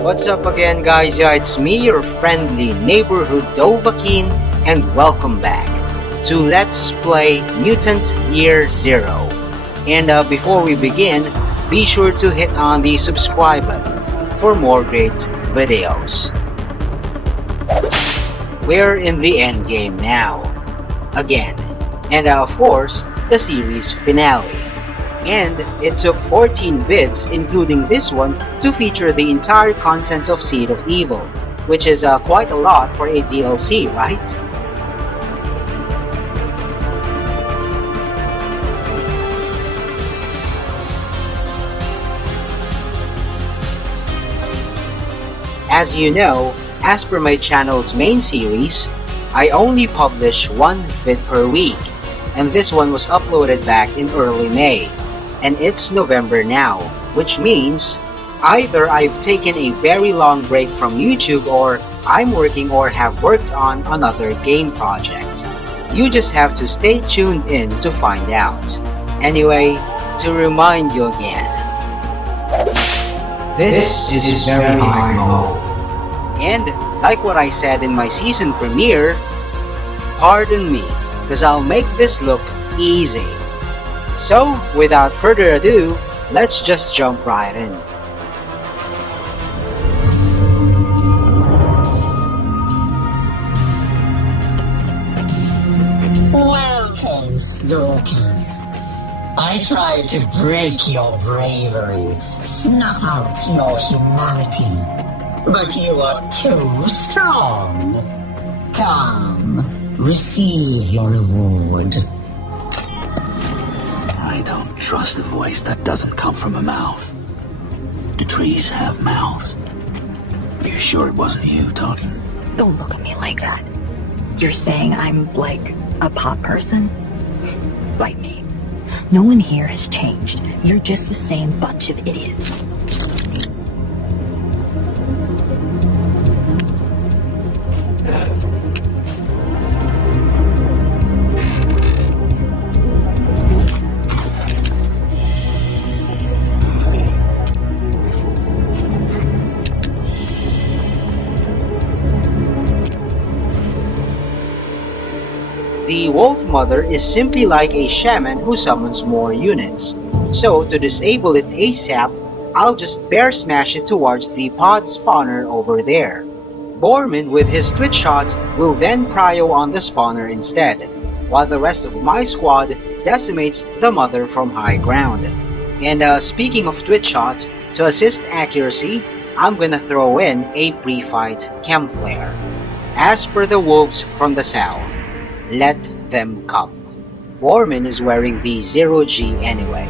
What's up again, guys? Yeah, it's me, your friendly neighborhood Dovahkiin, and welcome back to Let's Play Mutant Year Zero. And before we begin, be sure to hit on the subscribe button for more great videos. We're in the endgame now, again, and of course, the series finale. And it took 14 vids, including this one, to feature the entire content of Seed of Evil, which is quite a lot for a DLC, right? As you know, as per my channel's main series, I only publish one vid per week, and this one was uploaded back in early May. And it's November now, which means either I've taken a very long break from YouTube or I'm working or have worked on another game project. You just have to stay tuned in to find out. Anyway, to remind you again, this is very hard mode. And like what I said in my season premiere, pardon me, cause I'll make this look easy. So, without further ado, let's just jump right in. Welcome, stalkers. I tried to break your bravery, snuff out your humanity, but you are too strong. Come, receive your reward. I don't trust a voice that doesn't come from a mouth. Do trees have mouths? Are you sure it wasn't you talking? Don't look at me like that. You're saying I'm like a pop person? Like me. No one here has changed. You're just the same bunch of idiots. The Wolf Mother is simply like a shaman who summons more units. So to disable it ASAP, I'll just bear smash it towards the pod spawner over there. Borman with his twitch shot will then prio on the spawner instead, while the rest of my squad decimates the Mother from high ground. And speaking of twitch shot, to assist accuracy, I'm gonna throw in a pre-fight chem flare. As per the wolves from the south, let them come. Borman is wearing the 0G anyway.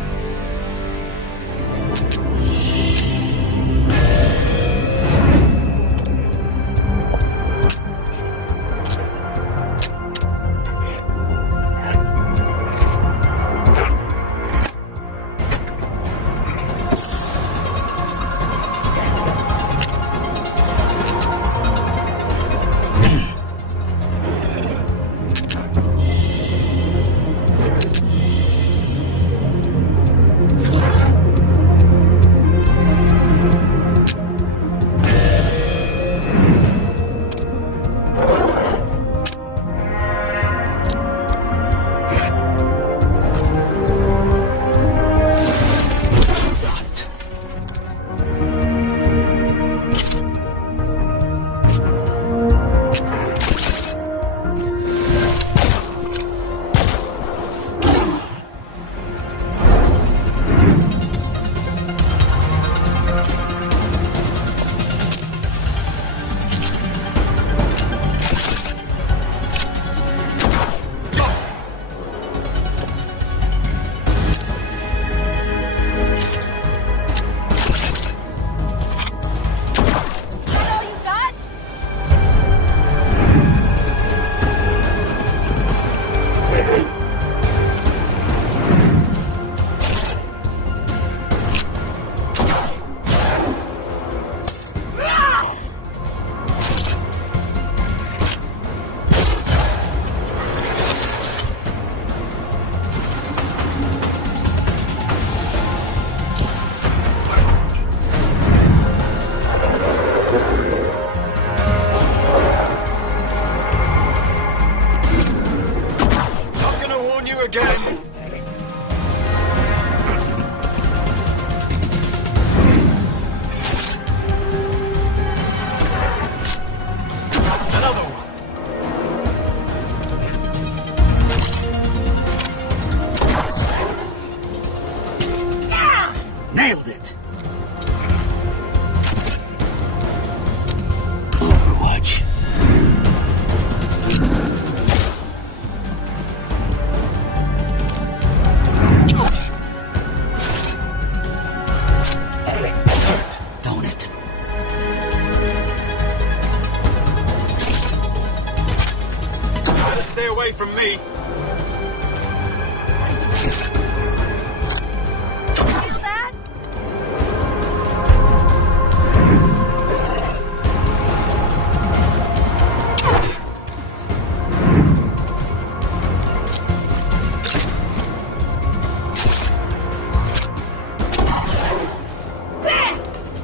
from me.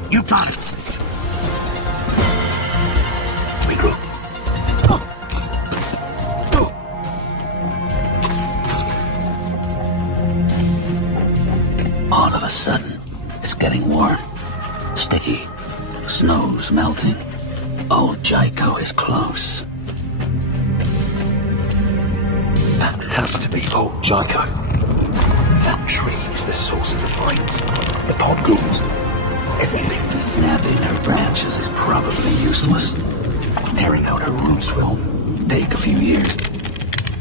You got it. Regroup. All of a sudden, it's getting warm. Sticky. Snow's melting. Old Jyko is close. That has to be old Jyko. That tree is the source of the vines, the pod ghouls, everything. Snapping her branches is probably useless. Tearing out her roots will take a few years.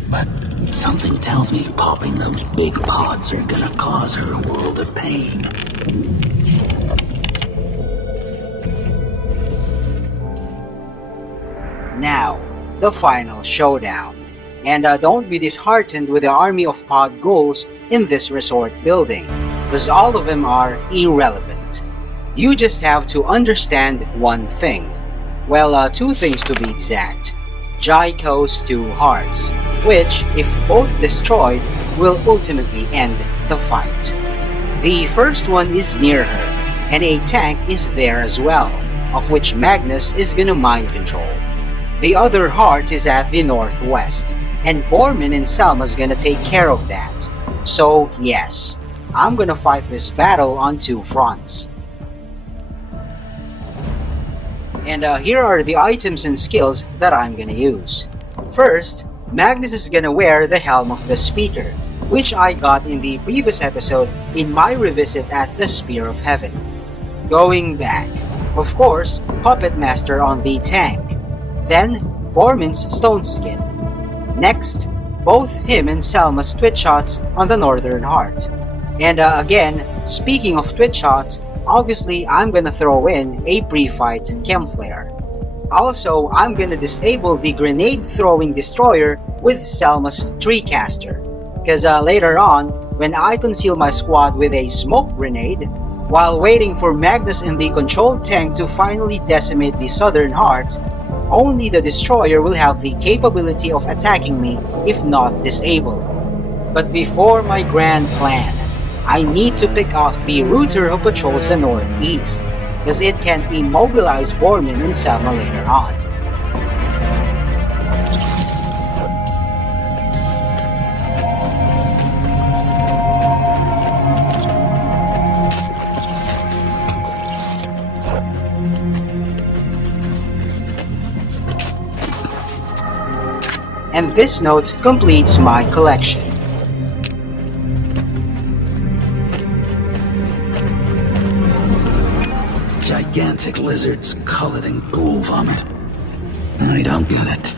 But something tells me popping those big pods are gonna cause her a world of pain. Now, the final showdown. And don't be disheartened with the army of pod ghouls in this resort building, because all of them are irrelevant. You just have to understand one thing. Well, two things to be exact. Jyko's two hearts, which, if both destroyed, will ultimately end the fight. The first one is near her, and a tank is there as well, of which Magnus is gonna mind control. The other heart is at the northwest, and Bormin and Selma's gonna take care of that. So yes, I'm gonna fight this battle on two fronts. And here are the items and skills that I'm gonna use. First, Magnus is gonna wear the Helm of the Speaker, which I got in the previous episode in my revisit at the Spear of Heaven. Going back, of course, Puppet Master on the tank. Then, Bormin's Stone Skin. Next, both him and Selma's twitch shots on the Northern Heart. And again, speaking of twitch shots, obviously I'm gonna throw in a pre-fight chem flare. Also, I'm gonna disable the grenade throwing destroyer with Selma's tree caster. Cause later on, when I conceal my squad with a smoke grenade, while waiting for Magnus in the controlled tank to finally decimate the Southern Heart, only the destroyer will have the capability of attacking me if not disabled. But before my grand plan, I need to pick off the router who patrols the northeast, because it can immobilize Bormin and Selma later on. And this note completes my collection. Gigantic lizards coloured in ghoul vomit. I don't get it.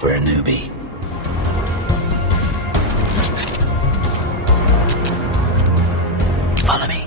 For a newbie. Follow me.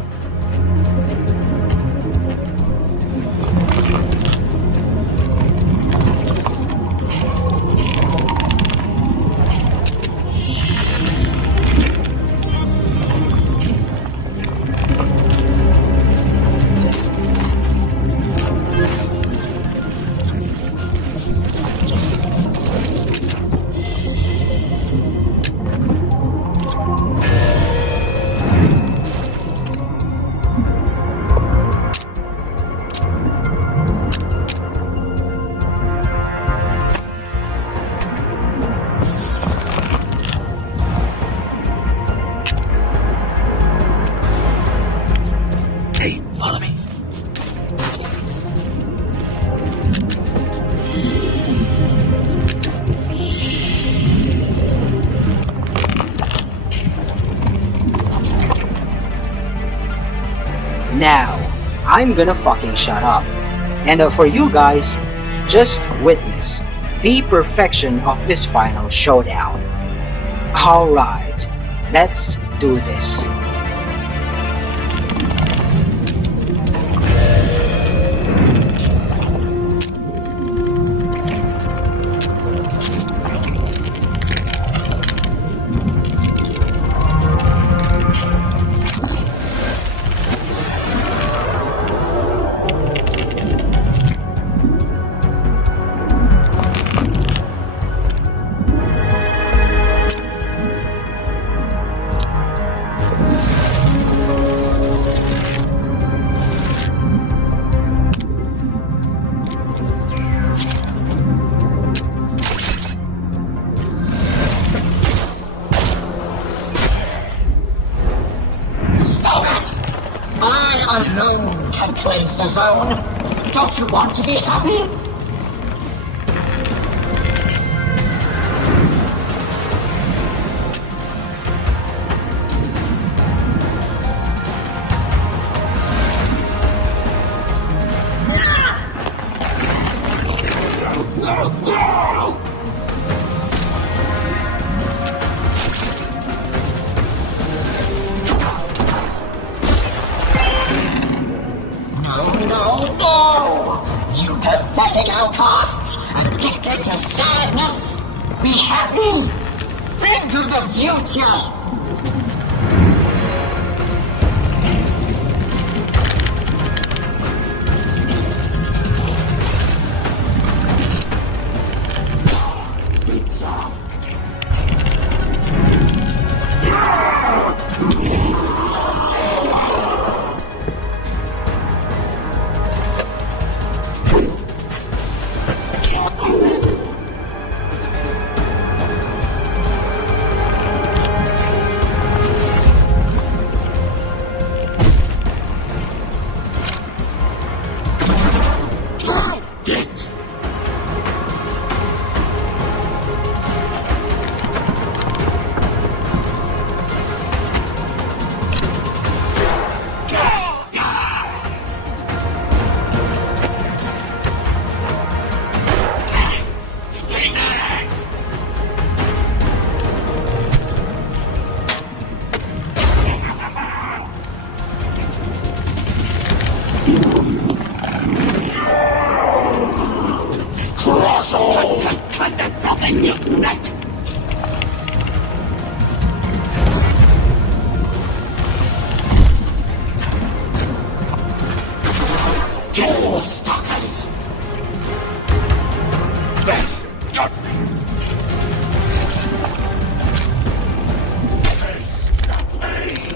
Now, I'm gonna fucking shut up. And for you guys, just witness the perfection of this final showdown. Alright, let's do this. I alone can cleanse the zone. Don't you want to be happy? No! You pathetic outcasts! Addicted to sadness! Be happy! Think of the future! Kill stalkers! Best got me! Face the pain!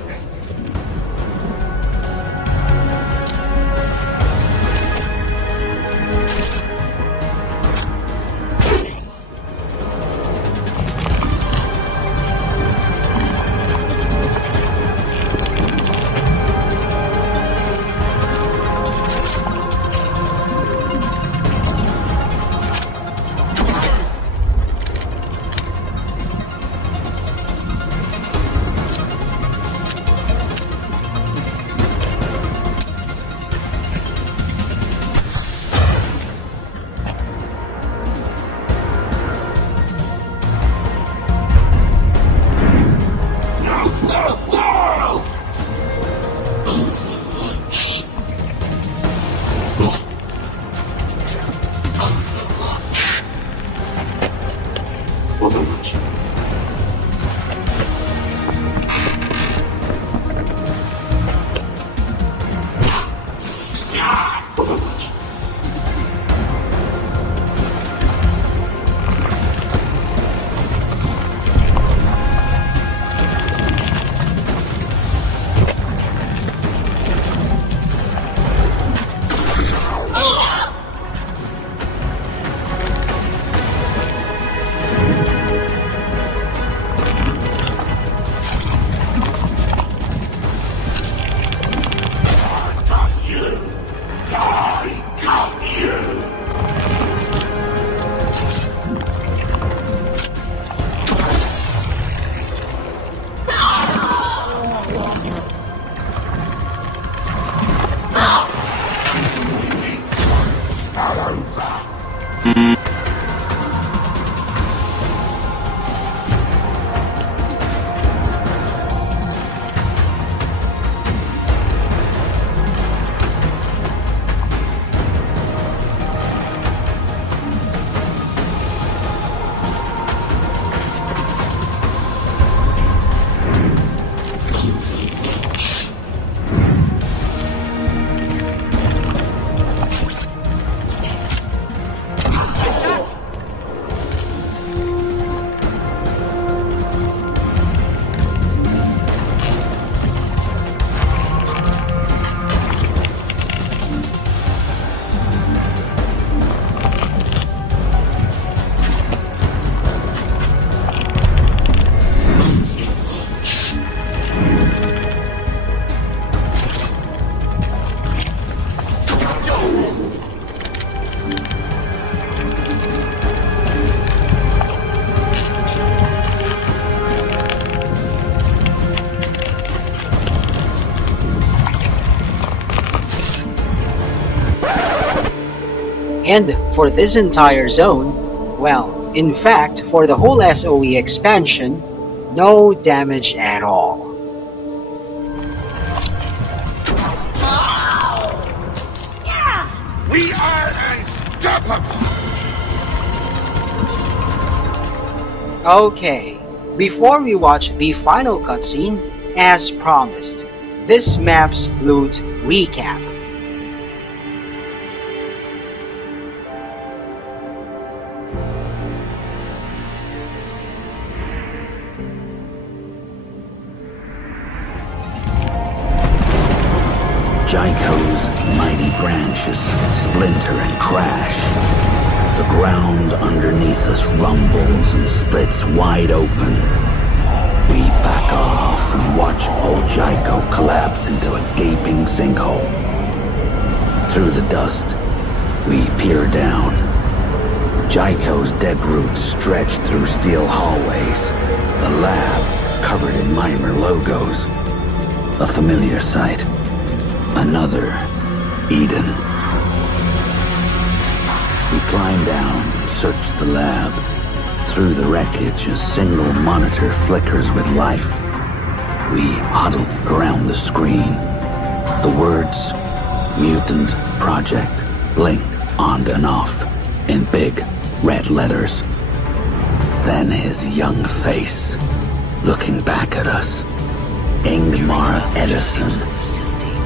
And for this entire zone, well, in fact, for the whole SOE expansion, no damage at all. We are unstoppable! Okay, before we watch the final cutscene, as promised, this map's loot recap. Jyko's mighty branches splinter and crash. The ground underneath us rumbles and splits wide open. We back off and watch old Jyko collapse into a gaping sinkhole. Through the dust, we peer down. Jyko's dead roots stretch through steel hallways. The lab covered in mimer logos. A familiar sight. Another Eden. We climb down and search the lab. Through the wreckage, a single monitor flickers with life. We huddle around the screen. The words, Mutant Project, blink on and off in big red letters. Then his young face, looking back at us. Ingmar Edison,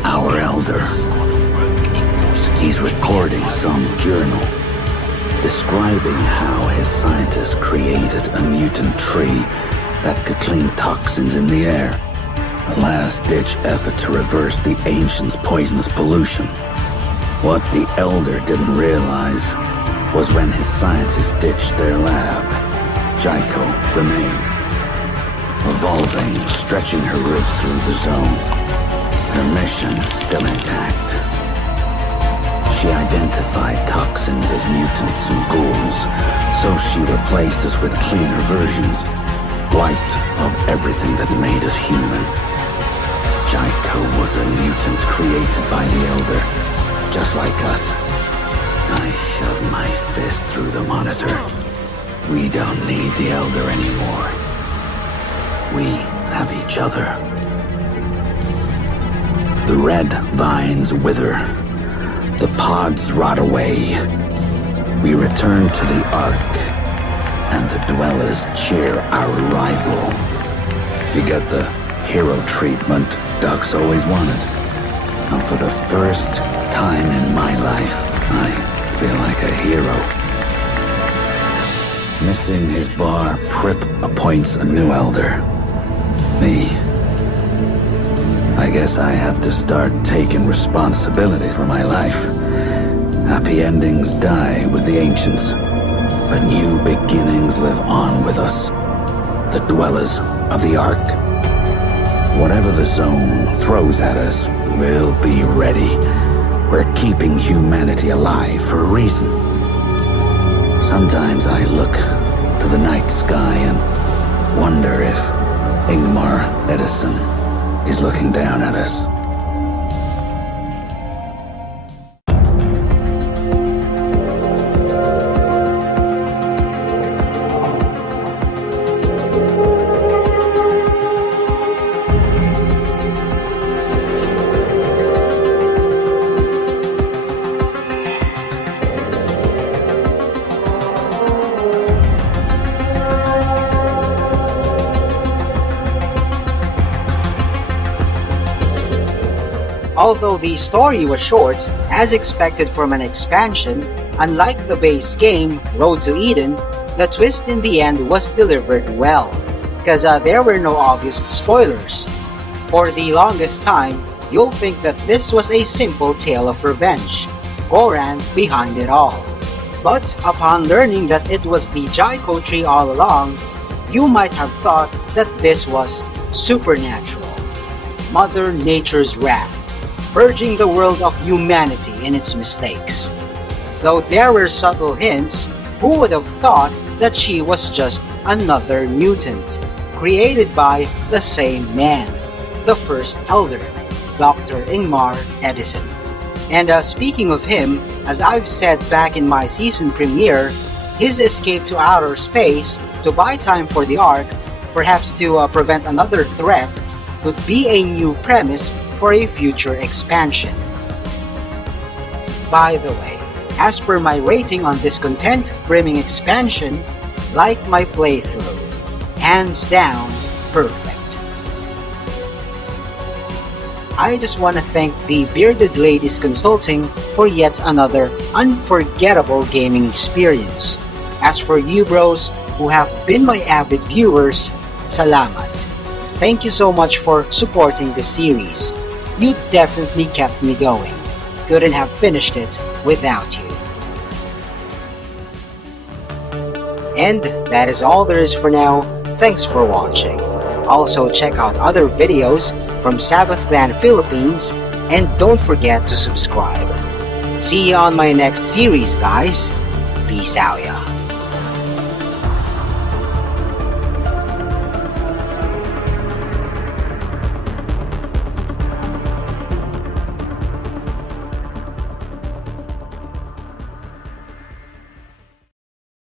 our elder. He's recording some journal, describing how his scientists created a mutant tree that could clean toxins in the air. A last-ditch effort to reverse the ancients' poisonous pollution. What the elder didn't realize was when his scientists ditched their lab, Jyko remained, evolving, stretching her roots through the zone. Her mission still intact. She identified toxins as mutants and ghouls, so she replaced us with cleaner versions, wiped of everything that made us human. Jyko was a mutant created by the Elder, just like us. I shoved my fist through the monitor. We don't need the Elder anymore. We have each other. The red vines wither. The pods rot away. We return to the Ark, and the dwellers cheer our arrival. You get the hero treatment Ducks always wanted. And for the first time in my life, I feel like a hero. Missing his bar, Prip appoints a new elder. Me. I guess I have to start taking responsibility for my life. Happy endings die with the ancients, but new beginnings live on with us. The dwellers of the Ark. Whatever the zone throws at us, we'll be ready. We're keeping humanity alive for a reason. Sometimes I look to the night sky and wonder if Ingmar Edison is looking down at us. Although the story was short, as expected from an expansion, unlike the base game, Road to Eden, the twist in the end was delivered well, because there were no obvious spoilers. For the longest time, you'll think that this was a simple tale of revenge, Goran behind it all. But upon learning that it was the Jyko tree all along, you might have thought that this was supernatural. Mother Nature's wrath, purging the world of humanity in its mistakes. Though there were subtle hints, who would have thought that she was just another mutant, created by the same man, the first elder, Dr. Ingmar Edison. And speaking of him, as I've said back in my season premiere, his escape to outer space to buy time for the Ark, perhaps to prevent another threat, could be a new premise for a future expansion. By the way, as per my rating on this content-brimming expansion, like my playthrough, hands down, perfect. I just want to thank the Bearded Ladies Consulting for yet another unforgettable gaming experience. As for you bros who have been my avid viewers, salamat. Thank you so much for supporting the series. You definitely kept me going. Couldn't have finished it without you. And that is all there is for now. Thanks for watching. Also check out other videos from Sabbath Clan Philippines and don't forget to subscribe. See you on my next series guys. Peace out ya.